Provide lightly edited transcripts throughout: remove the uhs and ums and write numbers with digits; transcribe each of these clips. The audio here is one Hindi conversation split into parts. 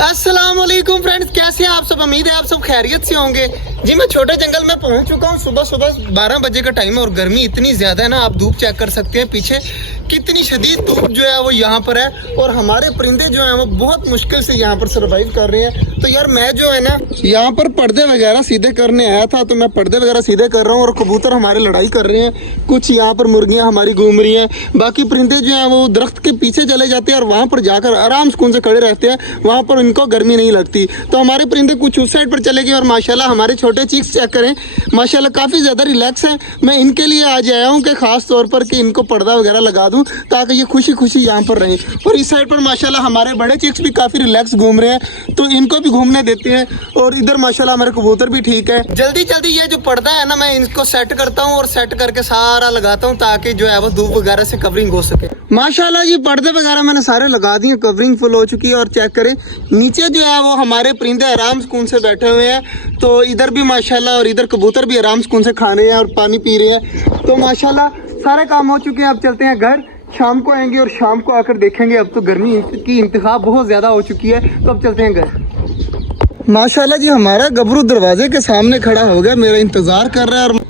अस्सलामुअलैकुम फ्रेंड्स, कैसे हैं आप सब। उम्मीद है आप सब खैरियत से होंगे। जी मैं छोटे जंगल में पहुंच चुका हूं। सुबह 12 बजे का टाइम है और गर्मी इतनी ज्यादा है ना, आप धूप चेक कर सकते हैं पीछे कितनी शदीद धूप जो है वो यहाँ पर है। और हमारे परिंदे जो हैं वो बहुत मुश्किल से यहाँ पर सर्वाइव कर रहे हैं। तो यार मैं जो है ना यहाँ पर पर्दे वगैरह सीधे करने आया था, तो मैं पर्दे वगैरह सीधे कर रहा हूँ और कबूतर हमारे लड़ाई कर रहे हैं। कुछ यहाँ पर मुर्गियाँ हमारी घूम रही हैं, बाकी परिंदे जो हैं वो दरख्त के पीछे चले जाते हैं और वहाँ पर जाकर आराम सुकून से खड़े रहते हैं। वहाँ पर इनको गर्मी नहीं लगती। तो हमारे परिंदे कुछ उस साइड पर चले गए और माशाल्लाह हमारे छोटे चीक्स चेक करें, माशाल्लाह काफ़ी ज़्यादा रिलैक्स हैं। मैं इनके लिए आज आया हूँ कि ख़ास तौर पर कि इनको पर्दा वगैरह लगा दूँ ताकि ये खुशी खुशी यहाँ पर रहें। और इस साइड पर माशाल्लाह हमारे बड़े चीक्स भी काफ़ी रिलैक्स घूम रहे हैं, तो इनको भी घूमने देते हैं। और इधर माशाल्लाह हमारे कबूतर भी ठीक है। जल्दी जल्दी ये जो पर्दा है ना, मैं इनको सेट करता हूँ और सेट करके सारा लगाता हूँ ताकि जो है वो धूप वगैरह से कवरिंग हो सके। माशाल्लाह जी पर्दे वगैरह मैंने सारे लगा दिए, कवरिंग फुल हो चुकी है। और चेक करें नीचे जो है वो हमारे परिंदे आराम सुकून से बैठे हुए हैं। तो इधर भी माशाल्लाह और इधर कबूतर भी आराम सुकून से खा रहे हैं और पानी पी रहे हैं। तो माशाल्लाह सारे काम हो चुके हैं। अब चलते हैं घर, शाम को आएंगे और शाम को आकर देखेंगे। अब तो गर्मी की इंतहा बहुत ज़्यादा हो चुकी है, तो अब चलते हैं घर। माशाल्लाह जी हमारा गबरू दरवाजे के सामने खड़ा हो गया, मेरा इंतज़ार कर रहा है। और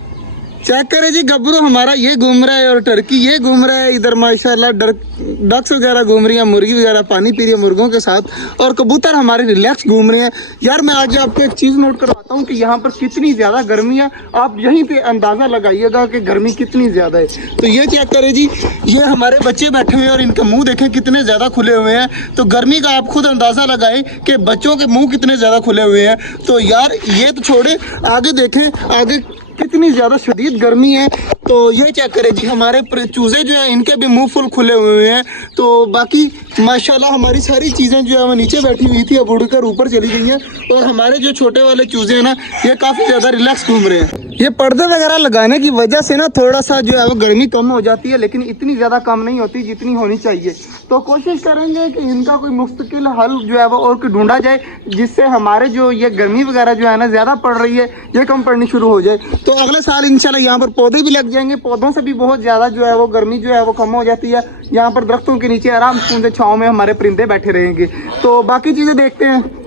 चेक करें जी गबरू हमारा ये घूम रहा है और टर्की ये घूम रहा है। इधर माशाल्लाह डक्स वगैरह घूम रही है, मुर्गी वगैरह पानी पी रही है मुर्गों के साथ, और कबूतर हमारे रिलैक्स घूम रहे हैं। यार मैं आज आपको एक चीज़ नोट करवाता हूँ कि यहाँ पर कितनी ज़्यादा गर्मी है। आप यहीं पे अंदाज़ा लगाइएगा कि गर्मी कितनी ज़्यादा है। तो ये चेक करें जी, ये हमारे बच्चे बैठे हुए हैं और इनके मुँह देखें कितने ज़्यादा खुले हुए हैं। तो गर्मी का आप खुद अंदाज़ा लगाएं कि बच्चों के मुँह कितने ज़्यादा खुले हुए हैं। तो यार ये तो छोड़े, आगे देखें आगे कितनी ज़्यादा शदीद गर्मी है। तो ये चेक करें जी हमारे चूज़े जो हैं इनके भी मुंह फुल खुले हुए हैं। तो बाकी माशाल्लाह हमारी सारी चीज़ें जो है वो नीचे बैठी हुई थी, अब उड़कर ऊपर चली गई हैं। और हमारे जो छोटे वाले चूज़े हैं ना, ये काफ़ी ज़्यादा रिलैक्स घूम रहे हैं। ये पर्दे वगैरह लगाने की वजह से ना थोड़ा सा जो है वो गर्मी कम हो जाती है, लेकिन इतनी ज़्यादा कम नहीं होती जितनी होनी चाहिए। तो कोशिश करेंगे कि इनका कोई मुस्तकिल हल जो है वो और कोई ढूंढा जाए, जिससे हमारे जो ये गर्मी वगैरह जो है ना ज़्यादा पड़ रही है ये कम पड़नी शुरू हो जाए। तो अगले साल इंशाल्लाह यहाँ पर पौधे भी लग जाएंगे, पौधों से भी बहुत ज़्यादा जो है वो गर्मी जो है वो कम हो जाती है। यहाँ पर दरख्तों के नीचे आराम से छाँव में हमारे परिंदे बैठे रहेंगे। तो बाकी चीज़ें देखते हैं।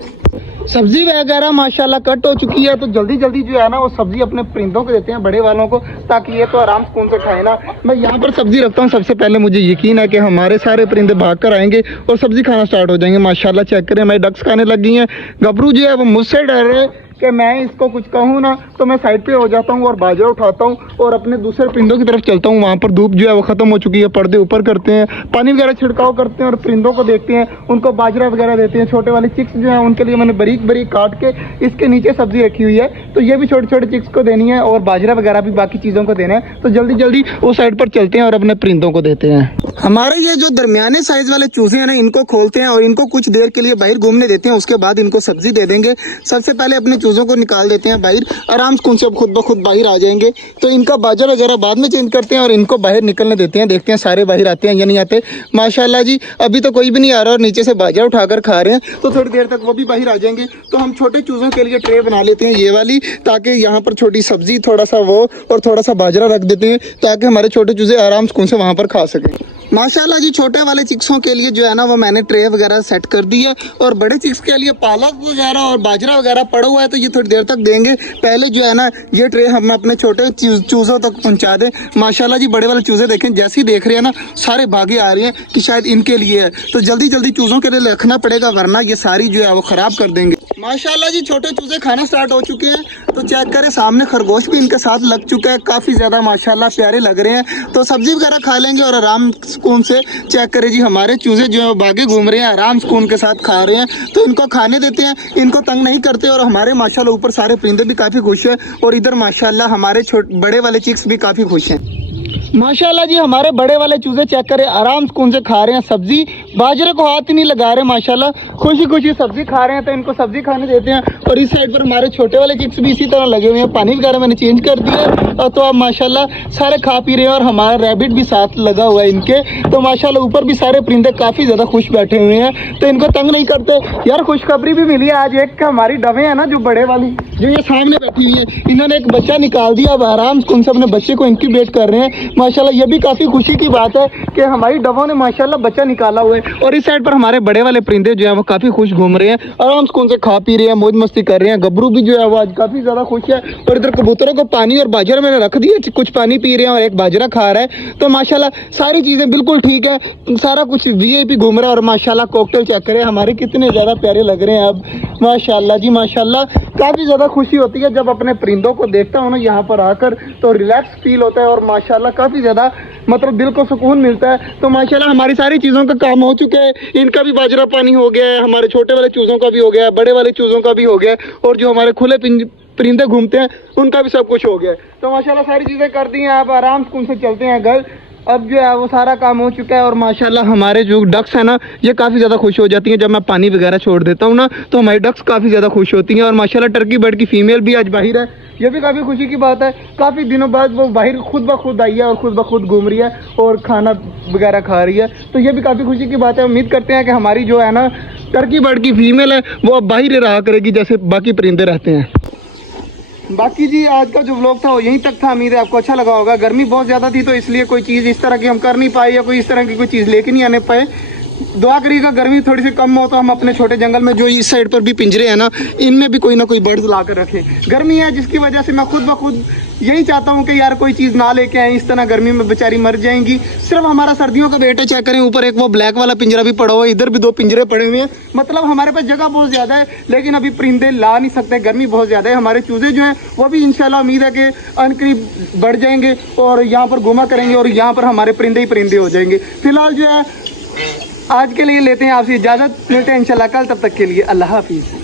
सब्जी वगैरह माशाल्लाह कट हो चुकी है, तो जल्दी जल्दी जो है ना वो सब्जी अपने परिंदों को देते हैं, बड़े वालों को, ताकि ये तो आराम सुकून से खाए ना। मैं यहाँ पर सब्जी रखता हूँ, सबसे पहले मुझे यकीन है कि हमारे सारे परिंदे भाग कर आएंगे और सब्जी खाना स्टार्ट हो जाएंगे। माशाल्लाह चेक करें हमारी डक्स खाने लग गई हैं। गबरू जो है वो मुझसे डर रहे कि मैं इसको कुछ कहूँ ना, तो मैं साइड पे हो जाता हूँ और बाजरा उठाता हूँ और अपने दूसरे परिंदों की तरफ चलता हूँ। वहाँ पर धूप जो है वो ख़त्म हो चुकी है, पर्दे ऊपर करते हैं, पानी वगैरह छिड़काव करते हैं और परिंदों को देखते हैं, उनको बाजरा वगैरह देते हैं। छोटे वाले चिक्स जो हैं उनके लिए मैंने बारीक बारीक काट के इसके नीचे सब्जी रखी हुई है, तो ये भी छोटे छोटे चिक्स को देनी है और बाजरा वगैरह भी बाकी चीज़ों को देना है। तो जल्दी जल्दी उस साइड पर चलते हैं और अपने परिंदों को देते हैं। हमारे ये जो दरमियाने साइज वाले चूजे हैं ना, इनको खोलते हैं और इनको कुछ देर के लिए बाहर घूमने देते हैं। उसके बाद इनको सब्जी दे देंगे। सबसे पहले अपने चूजों को निकाल देते हैं बाहर, आराम से खुद ब खुद बाहर आ जाएंगे। तो इनका बाजरा वगैरह बाद में चेंज करते हैं और इनको बाहर निकलने देते हैं। देखते हैं सारे बाहर आते हैं या नहीं आते। माशाल्लाह जी अभी तो कोई भी नहीं आ रहा और नीचे से बाजरा उठाकर खा रहे हैं, तो थोड़ी देर तक वो भी बाहर आ जाएंगे। तो हम छोटे चूजों के लिए ट्रे बना लेते हैं ये वाली, ताकि यहाँ पर छोटी सब्जी, थोड़ा सा वो और थोड़ा सा बाजरा रख देते हैं ताकि हमारे छोटे चूजे आराम सुकून से वहाँ पर खा सकें। माशाल्लाह जी छोटे वाले चिक्सों के लिए जो है ना वो मैंने ट्रे वगैरह सेट कर दी है, और बड़े चिक्स के लिए पालक वगैरह और बाजरा वगैरह पड़ा हुआ है, तो ये थोड़ी देर तक देंगे। पहले जो है ना ये ट्रे हम अपने छोटे चूज़ों तक पहुंचा दें। माशाल्लाह जी बड़े वाले चूज़े देखें, जैसे ही देख रहे हैं ना सारे भागे आ रहे हैं कि शायद इनके लिए है। तो जल्दी जल्दी चूज़ों के लिए रखना पड़ेगा, वरना ये सारी जो है वो ख़राब कर देंगे। माशाल्लाह जी छोटे चूज़े खाना स्टार्ट हो चुके हैं। तो चेक करें सामने खरगोश भी इनके साथ लग चुका है, काफ़ी ज़्यादा माशाल्लाह प्यारे लग रहे हैं। तो सब्जी वगैरह खा लेंगे और आराम सुकून से। चेक करें जी हमारे चूज़े जो है भागे घूम रहे हैं, आराम सुकून के साथ खा रहे हैं। तो इनको खाने देते हैं, इनको तंग नहीं करते। और हमारे माशाल्लाह ऊपर सारे परिंदे भी काफ़ी खुश हैं और इधर माशाल्लाह हमारे बड़े वाले चिक्स भी काफ़ी खुश हैं। माशाल्लाह जी हमारे बड़े वाले चूजे चेक करें आराम सुकून से खा रहे हैं सब्जी, बाजरे को हाथ ही नहीं लगा रहे, माशाल्लाह खुशी खुशी सब्जी खा रहे हैं। तो इनको सब्जी खाने देते हैं। और इस साइड पर हमारे छोटे वाले चिक्स भी इसी तरह लगे हुए हैं, पानी वगैरह मैंने चेंज कर दिया। और तो अब माशाल्लाह सारे खा पी रहे हैं और हमारा रैबिट भी साथ लगा हुआ है इनके। तो माशाल्लाह ऊपर भी सारे परिंदे काफ़ी ज़्यादा खुश बैठे हुए हैं, तो इनको तंग नहीं करते। यार खुशखबरी भी मिली है आज, एक हमारी डवे है ना जो बड़े वाली, जो ये सामने बैठी हुई है, इन्होंने एक बच्चा निकाल दिया। अब आराम से अपने बच्चे को इनक्यूबेट कर रहे हैं। माशाल्लाह ये भी काफ़ी खुशी की बात है कि हमारी डवों ने माशाल्लाह बच्चा निकाला हुआ है। और इस साइड पर हमारे बड़े वाले परिंदे जो है वो काफ़ी खुश घूम रहे हैं, आराम से उनसे खा पी रहे हैं, मौज मस्ती कर रहे हैं। गबरू भी जो है वो आज काफ़ी ज़्यादा खुश है। और इधर कबूतरों को पानी और बाजरा मैंने रख दिया, कुछ पानी पी रहे हैं और एक बाजरा खा रहा है। तो माशाल्लाह सारी चीज़ें बिल्कुल ठीक है, सारा कुछ VIP घूम रहा है। और माशाल्लाह कॉकटेल चेक करें हमारे कितने ज़्यादा प्यारे लग रहे हैं अब, माशाल्लाह जी माशाल्लाह। काफ़ी ज़्यादा खुशी होती है जब अपने परिंदों को देखता हूँ ना यहाँ पर आकर, तो रिलैक्स फील होता है और माशाल्लाह काफ़ी ज़्यादा मतलब दिल को सुकून मिलता है। तो माशाल्लाह हमारी सारी चीज़ों का काम हो चुके हैं, इनका भी बाजरा पानी हो गया है, हमारे छोटे वाले चूज़ों का भी हो गया है, बड़े वाले चूज़ों का भी हो गया है, और जो हमारे खुले परिंदे घूमते हैं उनका भी सब कुछ हो गया है। तो माशाल्लाह सारी चीज़ें कर दी हैं, आप आराम से उनसे चलते हैं घर। अब जो है वो सारा काम हो चुका है। और माशाल्लाह हमारे जो डक्स हैं ना ये काफ़ी ज़्यादा खुश हो जाती हैं जब मैं पानी वगैरह छोड़ देता हूँ ना, तो हमारी डक्स काफ़ी ज़्यादा खुश होती हैं। और माशाल्लाह टर्की बर्ड की फ़ीमेल भी आज बाहर है, ये भी काफ़ी खुशी की बात है। काफ़ी दिनों बाद वो बाहर खुद ब खुद आई है और खुद ब खुद घूम रही है और खाना वगैरह खा रही है, तो ये भी काफ़ी खुशी की बात है। उम्मीद करते हैं कि हमारी जो है ना टर्की बर्ड की फ़ीमेल है वो अब बाहर रहा करेगी जैसे बाकी परिंदे रहते हैं। बाकी जी आज का जो व्लॉग था वो यहीं तक था, उम्मीद है आपको अच्छा लगा होगा। गर्मी बहुत ज़्यादा थी तो इसलिए कोई चीज़ इस तरह की हम कर नहीं पाए या कोई इस तरह की कोई चीज़ लेके नहीं आने पाए। दुआ करिएगा गर्मी थोड़ी सी कम हो तो हम अपने छोटे जंगल में जो इस साइड पर भी पिंजरे हैं ना इनमें भी कोई ना कोई बर्ड्स ला कर रखें। गर्मी है जिसकी वजह से मैं खुद ब खुद यही चाहता हूँ कि यार कोई चीज़ ना लेके आए, इस तरह गर्मी में बेचारी मर जाएंगी। सिर्फ हमारा सर्दियों का वेट है, चेक करें ऊपर एक वो ब्लैक वाला पिंजरा भी पड़ा हुआ है, इधर भी 2 पिंजरे पड़े हुए हैं। मतलब हमारे पास जगह बहुत ज़्यादा है लेकिन अभी परिंदे ला नहीं सकते, गर्मी बहुत ज़्यादा है। हमारे चूज़े जो हैं वो भी इंशाल्लाह उम्मीद है कि अनकरीब बढ़ जाएंगे और यहाँ पर घुमा करेंगे और यहाँ पर हमारे परिंदे ही परिंदे हो जाएंगे। फिलहाल जो है आज के लिए लेते हैं आपसे इजाज़त, मिलते हैं इंशाल्लाह कल, तब तक के लिए अल्लाह हाफिज़।